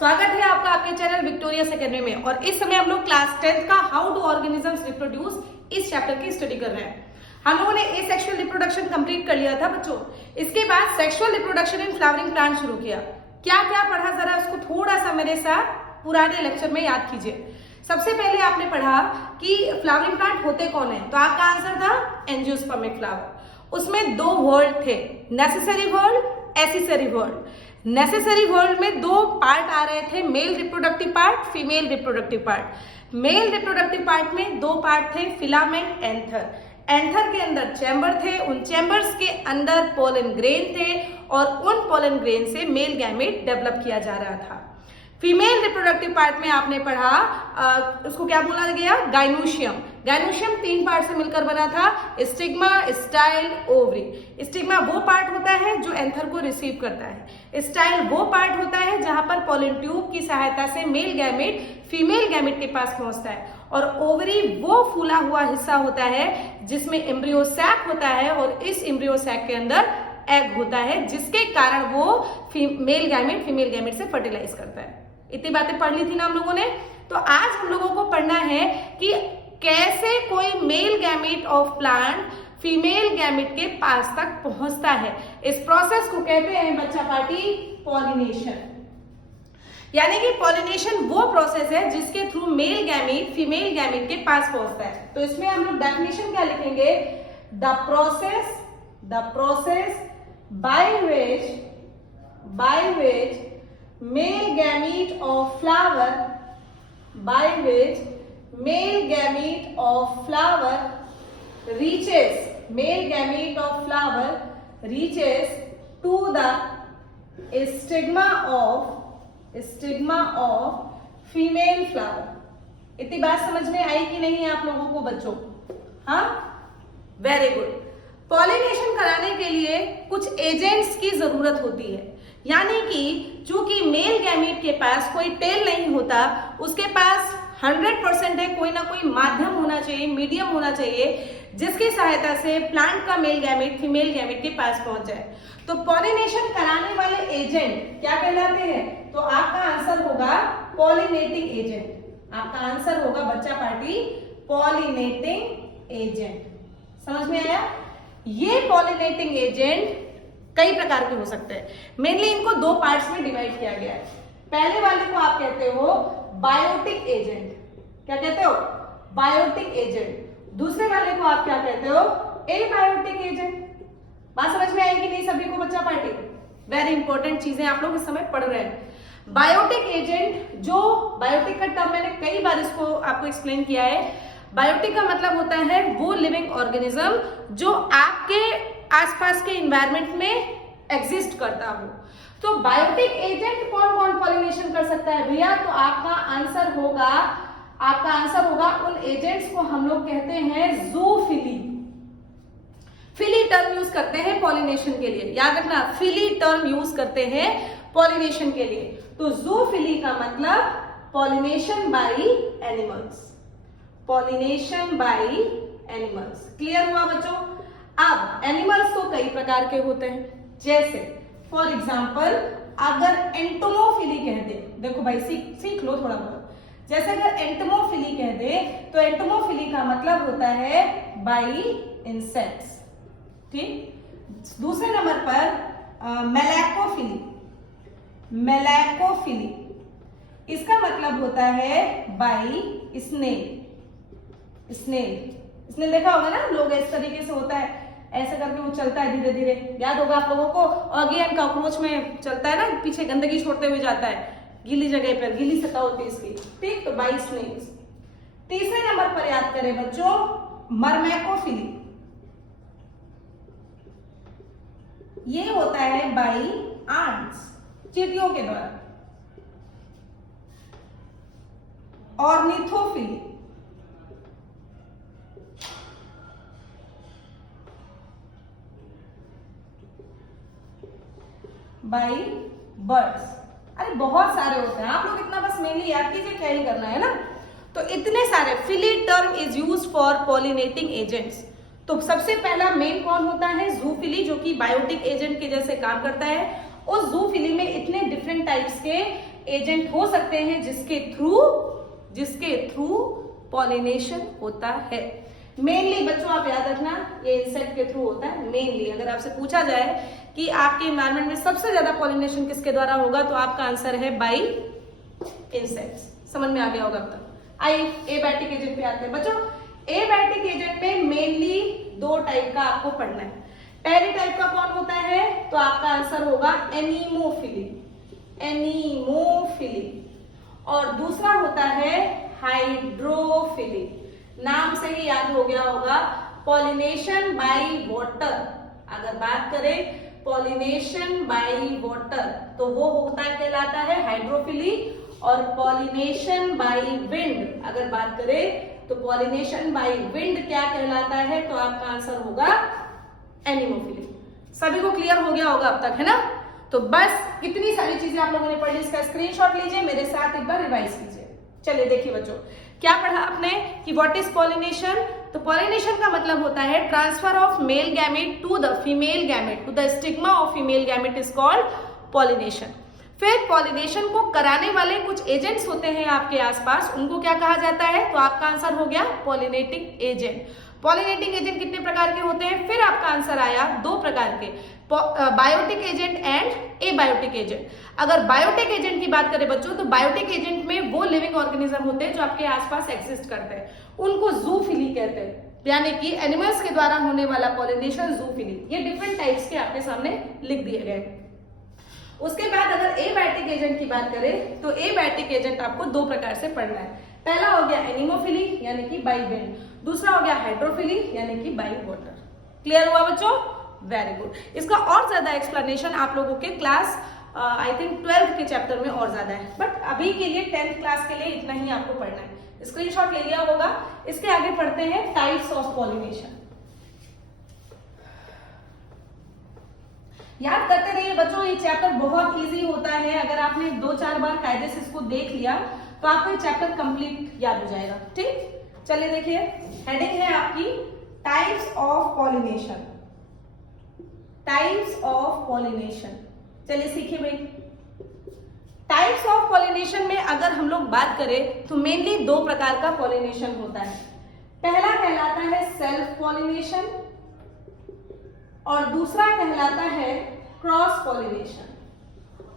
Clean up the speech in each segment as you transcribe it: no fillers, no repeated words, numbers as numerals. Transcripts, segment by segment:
स्वागत है आपका आपके चैनल विक्टोरियस एकेडमी में। और इस समय हम लोग क्लास 10 का हाउ डू ऑर्गेनिजम्स रिप्रोड्यूस इस चैप्टर की स्टडी कर रहे हैं। हम लोगों ने एसेक्सुअल रिप्रोडक्शन कंप्लीट कर लिया था बच्चों। इसके बाद sexual reproduction in flowering plant शुरू किया। क्या क्या पढ़ा, जरा उसको थोड़ा सा मेरे साथ पुराने लेक्चर में याद कीजिए। सबसे पहले आपने पढ़ा कि फ्लावरिंग प्लांट होते कौन है, तो आपका आंसर था एंजियोस्पर्मिक फ्लावर। उसमें दो वर्ड थे, necessary whorl, accessory whorl. Necessary whorl में दो पार्ट आ रहे थे, male reproductive part, female reproductive part. Male reproductive part में दो पार्ट थे, फिलामेंट, एंथर। एंथर के अंदर चैम्बर थे, उन चैम्बर्स के अंदर पोलन ग्रेन थे और उन पोलन ग्रेन से मेल गैमेट डेवलप किया जा रहा था। फीमेल रिप्रोडक्टिव पार्ट में आपने पढ़ा उसको क्या बोला गया, गाइनोशियम। गाइनोशियम तीन पार्ट से मिलकर बना था, स्टिग्मा, स्टाइल, ओवरी। स्टिग्मा वो पार्ट होता है जो एंथर को रिसीव करता है, स्टाइल वो पार्ट होता है जहां पर पोलन ट्यूब की सहायता से मेल गैमेट फीमेल गैमेट के पास पहुंचता है, और ओवरी वो फूला हुआ हिस्सा होता है जिसमें एम्ब्रियो सैक होता है और इस एम्ब्रियो सैक के अंदर एग होता है, जिसके कारण वो मेल गैमेट फीमेल गैमेट से फर्टिलाइज करता है। इतनी बातें पढ़ ली थी ना हम लोगों ने। तो आज हम लोगों को पढ़ना है कि कैसे कोई male gamete of plant female gamete के पास तक पहुंचता है। इस प्रोसेस को कहते हैं बच्चा पार्टी पॉलिनेशन। यानी कि पॉलिनेशन वो प्रोसेस है जिसके through male gamete female gamete के पास पहुंचता है। तो इसमें हम लोग डेफिनेशन क्या लिखेंगे, the process by which male gamete of flower reaches to the stigma of female flower। इतनी बात समझ में आई कि नहीं आप लोगों को बच्चों? हाँ, वेरी गुड। पॉलिनेशन कराने के लिए कुछ एजेंट्स की जरूरत होती है। यानी कि चूंकि मेल गैमेट के पास कोई टेल नहीं होता, उसके पास 100% है कोई ना कोई माध्यम होना चाहिए, मीडियम होना चाहिए, जिसकी सहायता से प्लांट का मेल गैमेट फीमेल गैमेट के पास पहुंच जाए। तो पॉलिनेशन कराने वाले एजेंट क्या कहलाते हैं? तो आपका आंसर होगा पॉलिनेटिंग एजेंट। आपका आंसर होगा बच्चा पार्टी पॉलिनेटिंग एजेंट। समझ में आया? ये पॉलिनेटिंग एजेंट कई प्रकार के हो सकते हैं। मेनली इनको दो पार्ट्स में डिवाइड किया गया है। पहले वाले को आप कहते हो बायोटिक एजेंट। क्या कहते हो? Biotic agent. दूसरे वाले को आप क्या कहते हो? Abiotic agent. बात समझ में आएगी नहीं सभी को बच्चा पार्टी? वेरी इंपॉर्टेंट चीजें आप लोग इस समय पढ़ रहे हैं। बायोटिक एजेंट, जो बायोटिक का टर्म मैंने कई बार इसको आपको एक्सप्लेन किया है। बायोटिक का मतलब होता है वो लिविंग ऑर्गेनिज्म जो आपके आसपास के एनवायरनमेंट में एग्जिस्ट करता हो। तो बायोटिक एजेंट कौन कौन पॉलिनेशन कर सकता है भैया? तो आपका आंसर होगा उन एजेंट्स को हम लोग कहते हैं ज़ूफिली। फिली टर्म यूज करते हैं पॉलिनेशन के लिए, याद रखना, फिली टर्म यूज करते हैं पॉलिनेशन के लिए। तो ज़ूफिली का मतलब pollination by animals. Pollination by animals. Clear हुआ बच्चों? अब एनिमल्स तो कई प्रकार के होते हैं, जैसे फॉर एग्जाम्पल अगर एंटोमोफिली कह दे, देखो भाई सीख लो थोड़ा बहुत। जैसे अगर एंटोमोफिली कह दे तो एंटोमोफिली का मतलब होता है बाई इंसेक्ट्स। ठीक। दूसरे नंबर पर मेलैकोफिली, इसका मतलब होता है बाई स्नेल देखा होगा ना, लोग इस तरीके से होता है, ऐसे करके वो चलता है धीरे धीरे, याद होगा आप लोगों को। ऑगी एंड कॉकरोच में चलता है ना, पीछे गंदगी छोड़ते हुए जाता है, गीली जगह पर, गीली सतह होती है इसकी। ठीक, तो बाई स्नेल्स। तीसरे नंबर पर याद करें बच्चों, मर्मैकोफिली। ये होता है बाई आंट्स, चींटियों के द्वारा। Ornithophily, by birds. अरे बहुत सारे होते हैं, आप लोग इतना बस मेनली याद कीजिए, क्या ही करना है ना। तो इतने सारे फिली term is used for pollinating agents. तो सबसे पहला मेन कौन होता है? ज़ूफिली, जो कि बायोटिक एजेंट के जैसे काम करता है। उस ज़ूफिली में इतने डिफरेंट टाइप्स के एजेंट हो सकते हैं जिसके थ्रू पॉलिनेशन होता है। मेनली बच्चों आप याद रखना, ये इंसेक्ट के थ्रू होता है मेनली। अगर आपसे पूछा जाए कि आपके एनवायरमेंट में सबसे ज्यादा पॉलिनेशन किसके द्वारा होगा, तो आपका आंसर है बाई इंसेक्ट्स। समझ में आ गया होगा अब तक। आइए एबायोटिक एजेंट पे आते हैं बच्चों। एबायोटिक एजेंट में मेनली 2 टाइप का आपको पढ़ना है। पहली टाइप का कौन होता है, तो आपका आंसर होगा एनीमोफिली, और दूसरा होता है हाइड्रोफिली। नाम से ही याद हो गया होगा, पॉलिनेशन बाय वाटर। अगर बात करें पॉलिनेशन बाय वाटर तो वो होता कहलाता है हाइड्रोफिली, और पॉलिनेशन बाय विंड अगर बात करें तो पॉलिनेशन बाय विंड क्या कहलाता है, तो आपका आंसर होगा एनीमोफिली। सभी को क्लियर हो गया होगा अब तक, है ना? तो बस इतनी सारी चीजें आप लोगों ने पढ़ ली, इसका स्क्रीनशॉट लीजिए, मेरे साथ एक बार रिवाइज कीजिए। चलिए देखिए बच्चों, क्या पढ़ा आपने कि व्हाट इज पॉलिनेशन। तो पॉलिनेशन का मतलब होता है transfer of male gamete to the female gamete, to the stigma of female gamete is called pollination. फिर पॉलिनेशन को कराने वाले कुछ एजेंट्स होते हैं आपके आसपास, उनको क्या कहा जाता है, तो आपका आंसर हो गया पॉलिनेटिंग एजेंट। पॉलिनेटिंग एजेंट कितने प्रकार के होते हैं, फिर आपका आंसर आया 2 प्रकार के, biotic agent and abiotic agent. अगर बायोटिक एजेंट की बात करें बच्चों, तो बायोटिक एजेंट में वो लिविंग ऑर्गेनिज्म होते हैं जो आपके आसपास एग्जिस्ट करते हैं, उनको जूफिली कहते हैं, यानी कि एनिमल्स के द्वारा होने वाला पॉलिनेशन जूफिली। ये डिफरेंट टाइप्स के आपके सामने लिख दिए गए। उसके बाद अगर एबायोटिक एजेंट की बात करें तो एबायोटिक एजेंट आपको 2 प्रकार से पढ़ना है। पहला हो गया एनीमोफिली यानी कि बाय विंड, दूसरा हो गया हाइड्रोफिली यानी कि बाय वाटर। क्लियर हुआ बच्चों? Very good. इसका और ज्यादा एक्सप्लेनेशन आप लोगों के क्लास आई थिंक 12th के चैप्टर में और ज्यादा है, बट अभी के लिए 10th क्लास के लिए इतना ही आपको पढ़ना है। स्क्रीनशॉट ले लिया होगा। इसके आगे पढ़ते हैं टाइप्स ऑफ पॉलिनेशन। याद करते रहिए बच्चों, ये चैप्टर बहुत इजी होता है। अगर आपने 2-4 बार कायदे से इसको देख लिया तो आपको ये चैप्टर कंप्लीट याद हो जाएगा। ठीक, चलिए देखिए, हेडिंग है आपकी types of pollination. Types of pollination, चलिए सीखिए भाई। टाइप्स ऑफ पॉलिनेशन में अगर हम लोग बात करें तो मेनली 2 प्रकार का पॉलिनेशन होता है। पहला कहलाता है सेल्फ पॉलिनेशन और दूसरा कहलाता है क्रॉस पॉलिनेशन।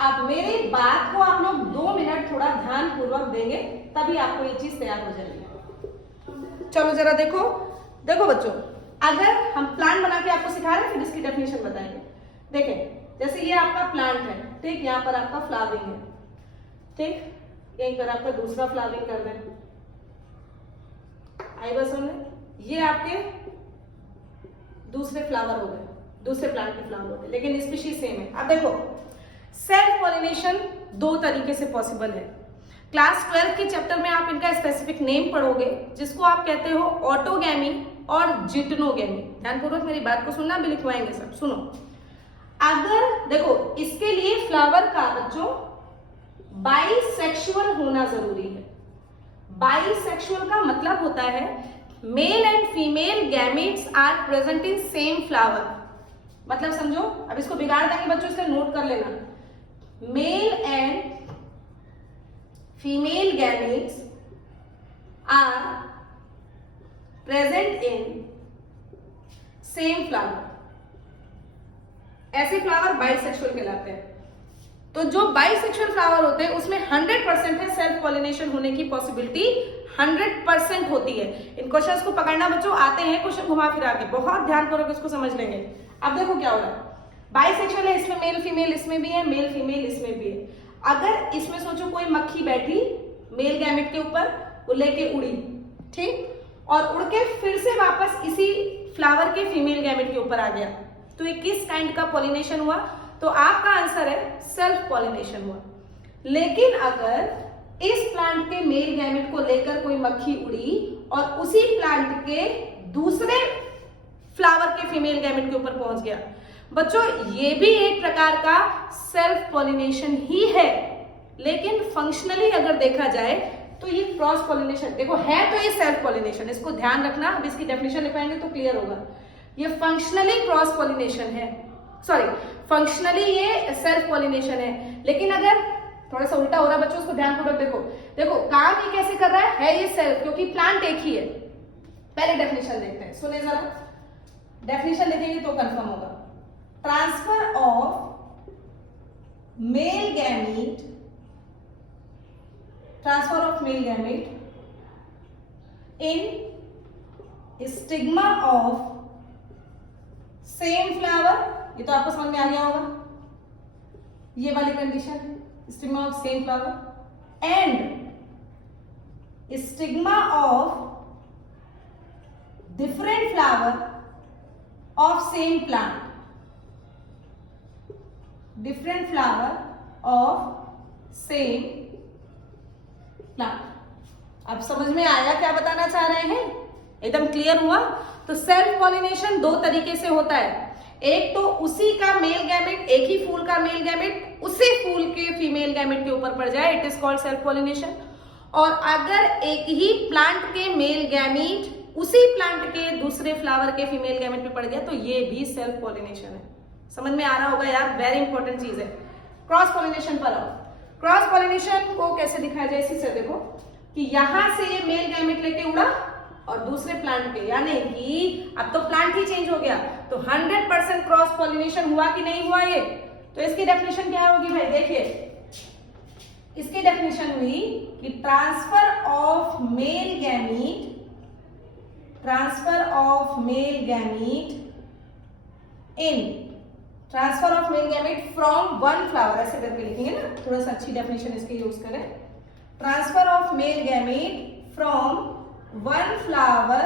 अब मेरी बात को आप लोग 2 मिनट थोड़ा ध्यान पूर्वक देंगे, तभी आपको ये चीज तैयार हो जाएगी। चलो जरा देखो बच्चों, अगर हम प्लांट बना के आपको सिखा रहे हैं, फिर इसकी डेफिनेशन बताएंगे। देखें, जैसे ये आपका प्लांट है, ठीक, यहाँ पर आपका फ्लावरिंग है, ठीक, यहीं पर आपका दूसरा फ्लावरिंग कर दें। आई बस समझ, ये आपके दूसरे फ्लावर हो गए, दूसरे प्लांट के फ्लावर हो गए, लेकिन स्पीशीज सेम है। अब देखो, सेल्फ पॉलिनेशन 2 तरीके से पॉसिबल है। क्लास 12 के चैप्टर में आप इनका स्पेसिफिक नेम पढ़ोगे, जिसको आप कहते हो ऑटोगैमी और जिटनोगैमी। ध्यानपूर्वक मेरी बात को सुनना, भी लिखवाएंगे सब, सुनो। अगर देखो, इसके लिए फ्लावर का बच्चों बाइसेक्सुअल होना जरूरी है। बाइसेक्सुअल का मतलब होता है male and female gametes are present in same flower. मतलब समझो, अब इसको बिगाड़ देंगे बच्चों, इसलिए नोट कर लेना। Male and female gametes are present in same flower, ऐसे फ्लावर बाइसेक्सुअल कहलाते हैं। तो जो बाइसेक्सुअल फ्लावर होते हैं उसमें 100% है सेल्फ पॉलिनेशन होने की पॉसिबिलिटी 100% होती है। इन क्वेश्चंस को पकड़ना बच्चों, आते हैं क्वेश्चन घुमा फिरा के, बहुत ध्यान करो कि इसको समझ लेंगे। अब देखो क्या हो रहा है, बाइसेक्सुअल है, इसमें मेल फीमेल इसमें भी है, मेल फीमेल इसमें भी है। अगर इसमें सोचो कोई मक्खी बैठी मेल गैमेट के ऊपर, वो लेके उड़ी, ठीक, और उड़ के फिर से वापस इसी फ्लावर के फीमेल गैमेट के ऊपर आ गया, तो ये किस काइंड का पॉलिनेशन हुआ? तो आपका आंसर है सेल्फ पॉलिनेशन हुआ। लेकिन अगर इस प्लांट के मेल गैमेट को लेकर कोई मक्खी उड़ी और उसी प्लांट के दूसरे फ्लावर के फीमेल गैमेट के ऊपर पहुंच गया, बच्चों ये भी एक प्रकार का सेल्फ पॉलिनेशन ही है, लेकिन फंक्शनली अगर देखा जाए तो ये क्रॉस पॉलिनेशन, देखो है तो ये सेल्फ पॉलिनेशन, इसको ध्यान रखना। अब इसकी डेफिनेशन लिखाएंगे तो क्लियर होगा। ये फंक्शनली क्रॉस पॉलिनेशन है, सॉरी फंक्शनली ये सेल्फ पॉलिनेशन है, लेकिन अगर थोड़ा सा उल्टा हो रहा है बच्चों, उसको ध्यानपूर्वक देखो। देखो काम ये कैसे कर रहा है ये सेल्फ, क्योंकि प्लांट एक ही है। पहले डेफिनेशन देखते हैं, सुने जरा, डेफिनेशन लिखेंगे तो कंफर्म होगा। Transfer of male gamete, transfer of male gamete in stigma of same flower, ये तो आपको समझ में आ गया होगा, ये वाली condition, stigma of same flower and stigma of different flower of same plant, different flower of same plant. अब समझ में आया क्या बताना चाह रहे हैं? एकदम क्लियर हुआ? तो सेल्फ पॉलिनेशन दो तरीके से होता है। एक तो उसी का मेल गैमेट, एक ही फूल का मेल गैमेट उसी फूल के फीमेल गैमेट के ऊपर पड़ जाए, it is called self pollination. और अगर एक ही प्लांट के मेल गैमेट उसी प्लांट के दूसरे फ्लावर के फीमेल गैमेट पे पड़ गया तो ये भी सेल्फ पॉलिनेशन है। समझ में आ रहा होगा यार, वेरी इंपॉर्टेंट चीज है। क्रॉस पॉलिनेशन पर आओ। क्रॉस पॉलिनेशन को कैसे दिखाया जाए, इसी से देखो कि यहां से ये मेल गैमेट लेके उड़ा और दूसरे प्लांट पे, यानी कि अब तो प्लांट ही चेंज हो गया, तो 100% क्रॉस पॉलिनेशन हुआ कि नहीं हुआ ये? तो इसकी डेफिनेशन क्या होगी भाई? देखिए इसकी डेफिनेशन हुई कि transfer of male gamete, transfer of male gamete in, transfer of male gamete from one flower, ऐसे करके लिखेंगे ना, थोड़ा सा अच्छी डेफिनेशन इसकी यूज करें। Transfer of male gamete from one flower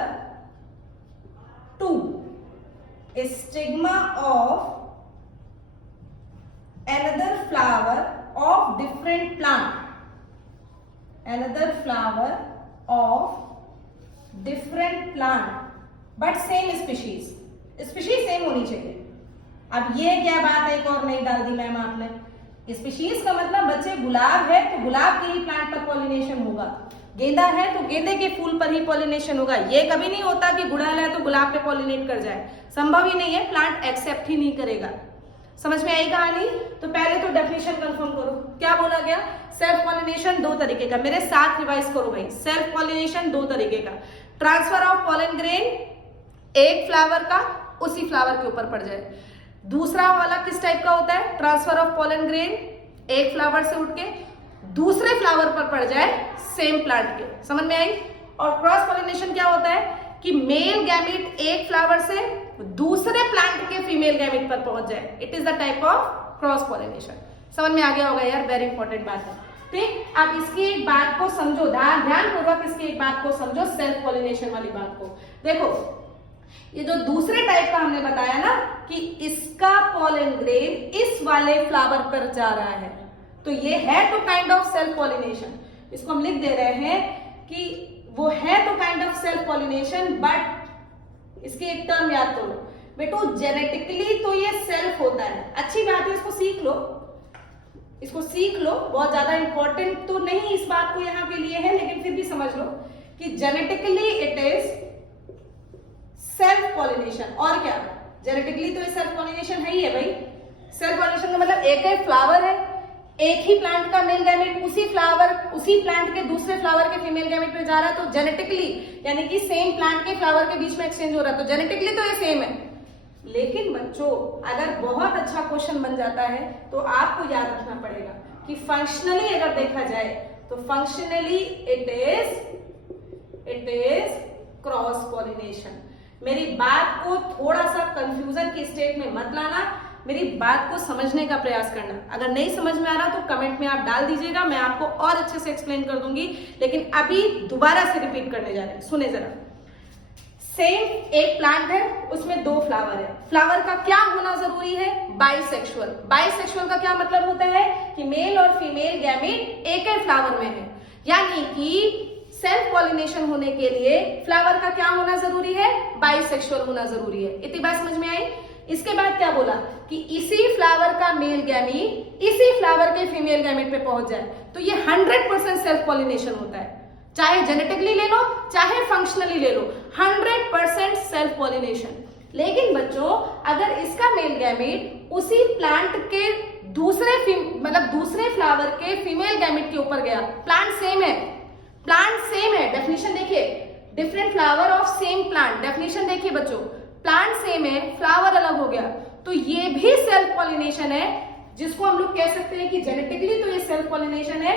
to a stigma of another flower of different plant, another flower of different plant but same species, species same होनी चाहिए। अब ये क्या बात एक और नहीं डाल दी मैम आपने, स्पीशीज का मतलब बच्चे गुलाब है तो गुलाब के ही प्लांट पर पॉलिनेशन होगा, गेंदा है तो गेंदे के फूल पर ही पॉलिनेशन होगा। ये कभी नहीं होता कि गुड़हल है तो गुलाब पे पॉलिनेट कर जाए, संभव ही नहीं है, प्लांट एक्सेप्ट ही नहीं करेगा। समझ में आई कहानी? तो पहले तो डेफिनेशन कंफर्म करो, क्या बोला गया? सेल्फ पॉलिनेशन दो तरीके का, मेरे साथ रिवाइज करो भाई। सेल्फ पॉलिनेशन दो तरीके का, ट्रांसफर ऑफ पॉलन ग्रेन एक फ्लावर का उसी फ्लावर के ऊपर पड़ जाए। दूसरा वाला किस टाइप का होता है? ट्रांसफर ऑफ पॉलन ग्रेन एक फ्लावर से उठ के दूसरे फ्लावर पर पड़ जाए सेम प्लांट के। समझ में आई? और क्रॉस पॉलिनेशन क्या होता है कि मेल गैमेट एक फ्लावर से दूसरे प्लांट के फीमेल गैमेट पर पहुंच जाए, it is the type of cross pollination. समझ में आ गया होगा यार, वेरी इंपॉर्टेंट बात है। ठीक, अब इसकी एक बात को समझो, ध्यानपूर्वक इसकी एक बात को समझो, सेल्फ पॉलिनेशन वाली बात को। देखो ये जो दूसरे टाइप का हमने बताया ना कि इसका पॉलन ग्रेन इस वाले फ्लावर पर जा रहा है, तो ये है तो काइंड ऑफ सेल्फ पॉलिनेशन। इसको हम लिख दे रहे हैं कि वो है तो kind of self pollination, but इसकी एक टर्म याद करो बेटो, जेनेटिकली तो ये सेल्फ होता है। अच्छी बात है, इसको सीख लो, इसको सीख लो, बहुत ज्यादा इंपॉर्टेंट तो नहीं इस बात को यहाँ के लिए है, लेकिन फिर भी समझ लो कि genetically it is self pollination. और क्या, जेनेटिकली तो ये सेल्फ पॉलिनेशन है ही है भाई। सेल्फ पॉलिनेशन का मतलब एक ही फ्लावर है, एक ही प्लांट का मेल गैमेट उसी प्लांट के दूसरे फ्लावर के फीमेल गैमेट पे जा रहा है, तो जेनेटिकली यानी कि सेम प्लांट के फ्लावर के बीच में एक्सचेंज हो रहा है, तो जेनेटिकली तो ये सेम है। लेकिन बच्चों अगर बहुत अच्छा क्वेश्चन बन जाता है तो आपको याद रखना पड़ेगा कि फंक्शनली अगर देखा जाए तो functionally it is cross pollination. मेरी बात को थोड़ा सा कंफ्यूजन की स्टेट में मत लाना, मेरी बात को समझने का प्रयास करना। अगर नहीं समझ में आ रहा तो कमेंट में आप डाल दीजिएगा, मैं आपको और अच्छे से एक्सप्लेन कर दूंगी। लेकिन अभी दोबारा से रिपीट करने जा रहे हैं, सुने जरा। सेम एक प्लांट है, उसमें दो फ्लावर है, फ्लावर का क्या होना जरूरी है? बाइसेक्सुअल। बाइसेक्सुअल का क्या मतलब होता है कि मेल और फीमेल गैमेट एक ही फ्लावर में है, यानी कि सेल्फ पॉलिनेशन होने के लिए फ्लावर का क्या होना जरूरी है? बाइसेक्सुअल होना जरूरी है। इतनी बात समझ में आई? इसके बाद क्या बोला कि इसी फ्लावर का मेल गैमीट इसी फ्लावर के फीमेल गैमेट पे पहुंच जाए, तो ये 100% सेल्फ पॉलिनेशन होता है। चाहे जेनेटिकली ले लो चाहे फंक्शनली ले लो, 100% सेल्फ पॉलिनेशन। लेकिन बच्चों अगर इसका मेल गैमेट उसी प्लांट के दूसरे फ्लावर के फीमेल गैमेट के ऊपर गया। प्लांट सेम है, डेफिनेशन देखिए, different flower of same plant, definition देखिए बच्चों, प्लांट सेम है, फ्लावर अलग हो गया, तो ये भी सेल्फ पॉलिनेशन है, जिसको हम लोग कह सकते हैं कि जेनेटिकली तो ये सेल्फ पॉलिनेशन है,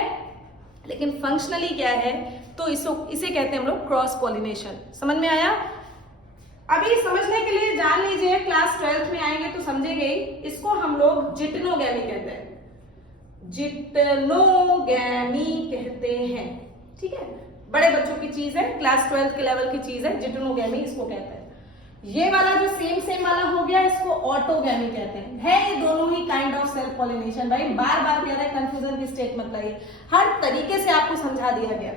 लेकिन फंक्शनली क्या है, तो इसे कहते हैं हम लोग क्रॉस पॉलिनेशन। समझ में आया? अभी समझने के लिए जान लीजिए, क्लास 12th में आएंगे तो समझेंगे, इसको हम लोग जिटनोगैमी कहते हैं, जिटनोगैमी कहते हैं, ठीक है, बड़े बच्चों की चीज है, क्लास 12th के लेवल की चीज है, जिटनोगैमी इसको कहते हैं। ये वाला जो सेम वाला हो गया, इसको ऑटोगैमी कहते हैं। है ये दोनों ही काइंड ऑफ सेल्फ पॉलिनेशन। भाई बार बार कह रहे हैं, कंफ्यूजन की स्टेट मत लाइए, हर तरीके से आपको समझा दिया गया।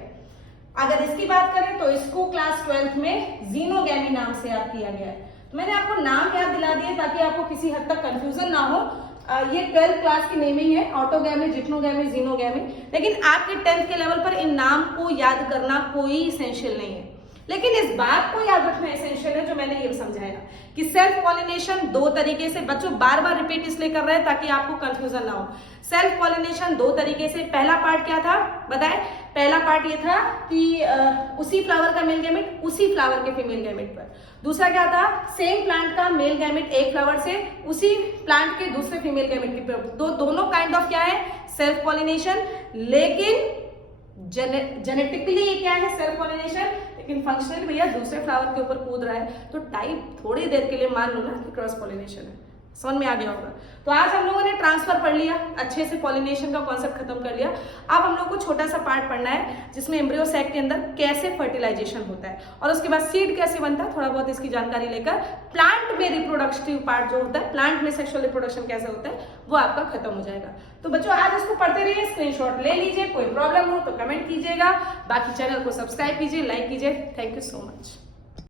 अगर इसकी बात करें तो इसको क्लास 12th में जीनोगैमी नाम से याद किया गया है। तो मैंने आपको नाम याद दिला दिए ताकि आपको किसी हद तक कंफ्यूजन ना हो। ये 12th क्लास की नेमिंग है, ऑटोगैमी, जिटनोगैमी, जीनोगैमी, लेकिन आपके 10th के लेवल पर इन नाम को याद करना कोई इसेंशियल नहीं है, लेकिन इस बात को याद रखना एसेंशियल है जो मैंने ये समझाया कि सेल्फ पॉलिनेशन दो तरीके से, बच्चों बार बार रिपीट इसलिए कर रहे हैं ताकि आपको कंफ्यूजन ना हो। सेल्फ पॉलिनेशन दो तरीके से, पहला पार्ट क्या था बताएं? पहला पार्ट ये था कि उसी फ्लावर का मेल गैमेट उसी फ्लावर के फीमेल गैमेट पर। दूसरा क्या था? सेम प्लांट का मेल गैमेट एक फ्लावर से उसी प्लांट के दूसरे फीमेल गैमेट के पर। दोनों काइंड ऑफ क्या है? सेल्फ पॉलिनेशन, लेकिन जेनेटिकली क्या है? सेल्फ पॉलिनेशन, लेकिन फंक्शनली भैया दूसरे फ्लावर के ऊपर कूद रहा है, तो टाइप थोड़ी देर के लिए मान लो ना कि क्रॉस पॉलिनेशन है। समझ में आ गया होगा। तो आज हम लोगों ने ट्रांसफर पढ़ लिया, अच्छे से पॉलिनेशन का कॉन्सेप्ट खत्म कर लिया। अब हम लोग को छोटा सा पार्ट पढ़ना है जिसमें एम्ब्रियो सैक के अंदर कैसे फर्टिलाइजेशन होता है और उसके बाद सीड कैसे बनता है, थोड़ा बहुत इसकी जानकारी लेकर प्लांट में रिप्रोडक्टिव पार्ट जो होता है, प्लांट में सेक्सुअल रिप्रोडक्शन कैसे होता है, वो आपका खत्म हो जाएगा। तो बच्चों आज इसको पढ़ते रहिए, स्क्रीनशॉट ले लीजिए, कोई प्रॉब्लम हो तो कमेंट कीजिएगा, बाकी चैनल को सब्सक्राइब कीजिए, लाइक कीजिए। Thank you so much.